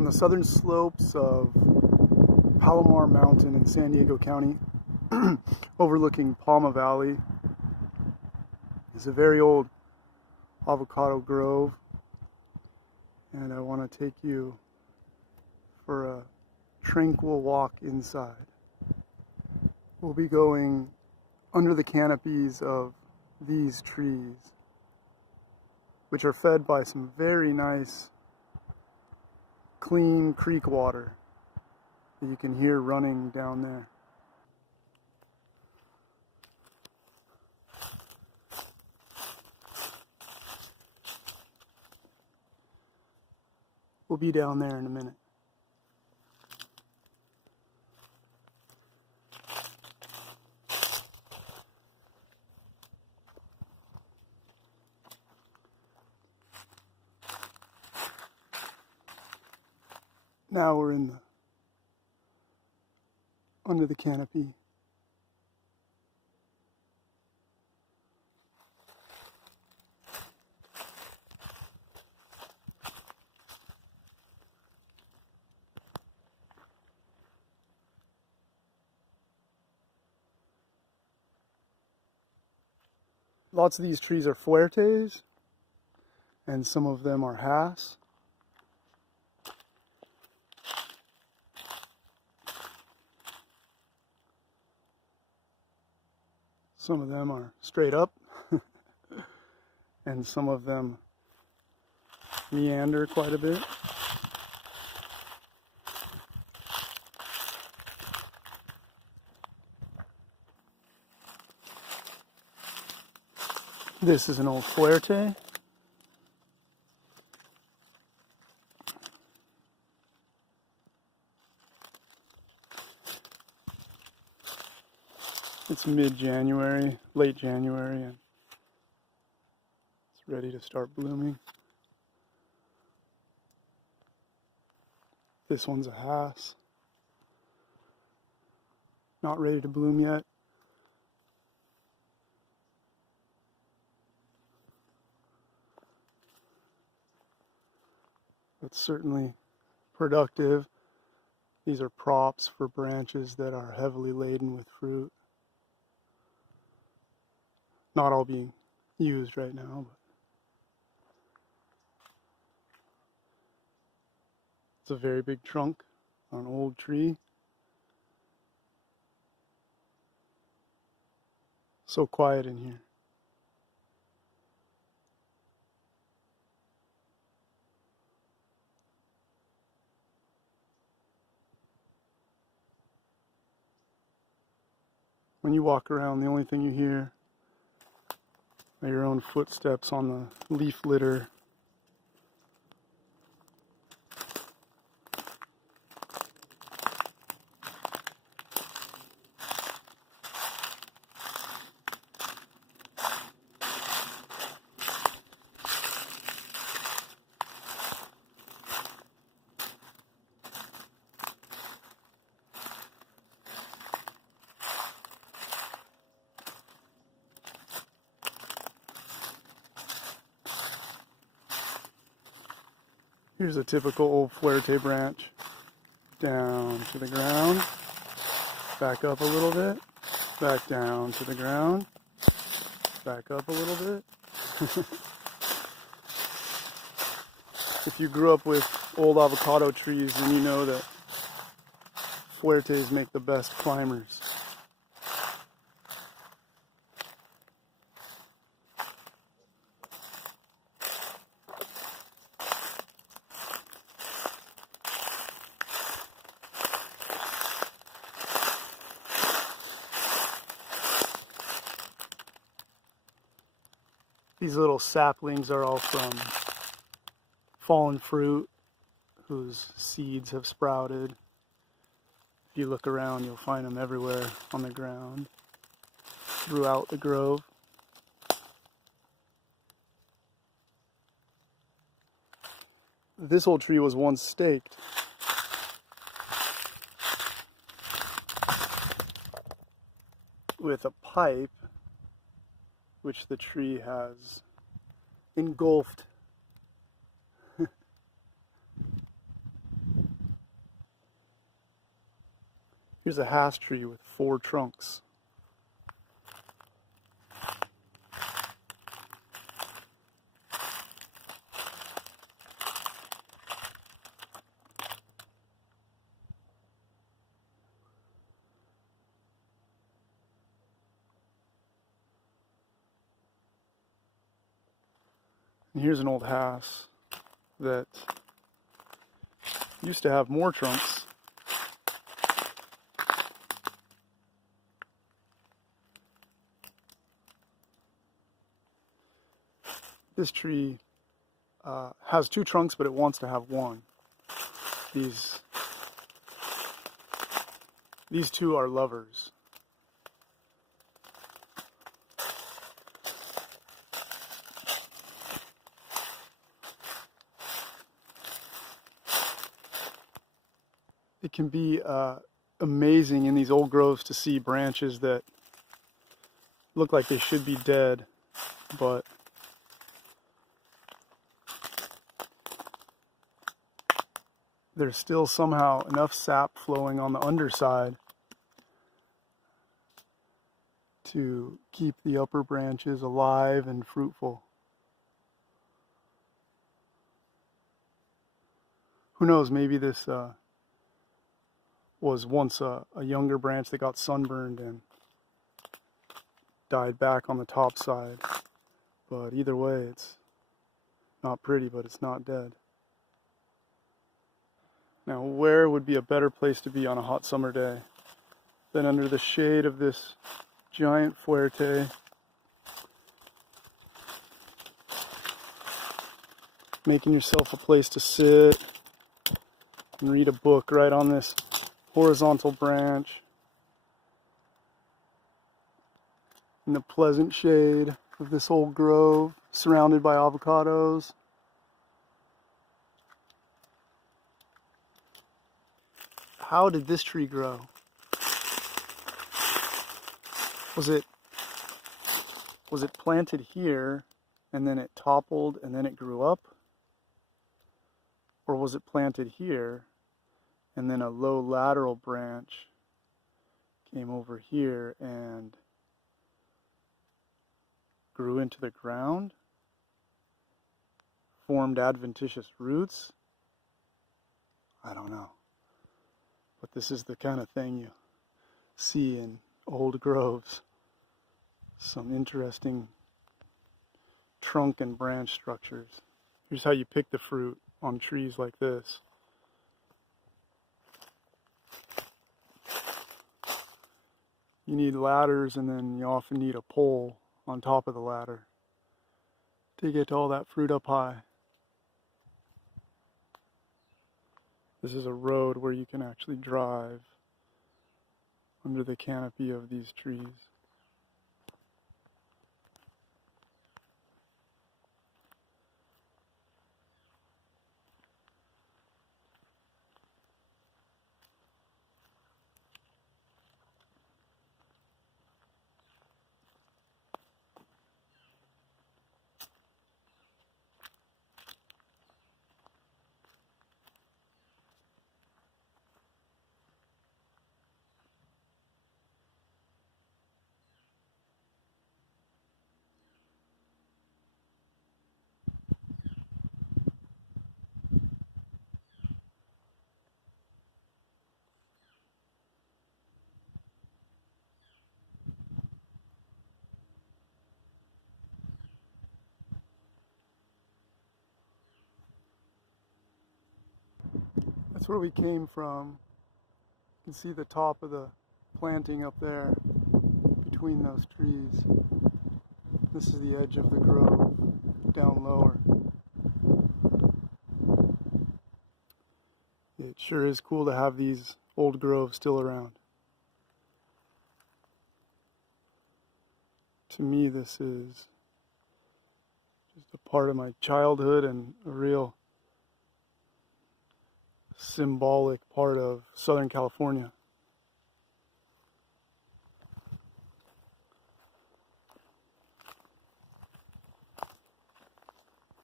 On the southern slopes of Palomar Mountain in San Diego County, overlooking Palma Valley, is a very old avocado grove, and I want to take you for a tranquil walk inside. We'll be going under the canopies of these trees, which are fed by some very nice clean creek water that you can hear running down there. We'll be down there in a minute. Now we're under the canopy. Lots of these trees are fuertes, and some of them are Hass. Some of them are straight up, and some of them meander quite a bit. This is an old fuerte. It's mid-January, late January, and it's ready to start blooming. This one's a Hass. Not ready to bloom yet. But certainly productive. These are props for branches that are heavily laden with fruit. Not all being used right now, but it's a very big trunk on an old tree. So quiet in here. When you walk around, the only thing you hear are your own footsteps on the leaf litter. Here's a typical old fuerte branch. Down to the ground, back up a little bit, back down to the ground, back up a little bit. If you grew up with old avocado trees, then you know that fuertes make the best climbers. These little saplings are all from fallen fruit whose seeds have sprouted. If you look around, you'll find them everywhere on the ground, throughout the grove. This old tree was once staked. With a pipe which the tree has engulfed. Here's a hass tree with 4 trunks. And here's an old hass that used to have more trunks. This tree has 2 trunks, but it wants to have 1. These 2 are lovers. It can be amazing in these old groves to see branches that look like they should be dead, but there's still somehow enough sap flowing on the underside to keep the upper branches alive and fruitful. Who knows, maybe this was once a younger branch that got sunburned and died back on the top side. But either way, it's not pretty, but it's not dead. Now, where would be a better place to be on a hot summer day than under the shade of this giant fuerte? Making yourself a place to sit and read a book right on this horizontal branch in the pleasant shade of this old grove surrounded by avocados. How did this tree grow? Was it planted here and then it toppled and then it grew up? Or was it planted here and then a low lateral branch came over here and grew into the ground, formed adventitious roots? I don't know. But this is the kind of thing you see in old groves. Some interesting trunk and branch structures. Here's how you pick the fruit on trees like this. You need ladders, and then you often need a pole on top of the ladder to get all that fruit up high. This is a road where you can actually drive under the canopy of these trees. That's where we came from. You can see the top of the planting up there between those trees. This is the edge of the grove down lower. It sure is cool to have these old groves still around. To me, this is just a part of my childhood and a real symbolic part of Southern California.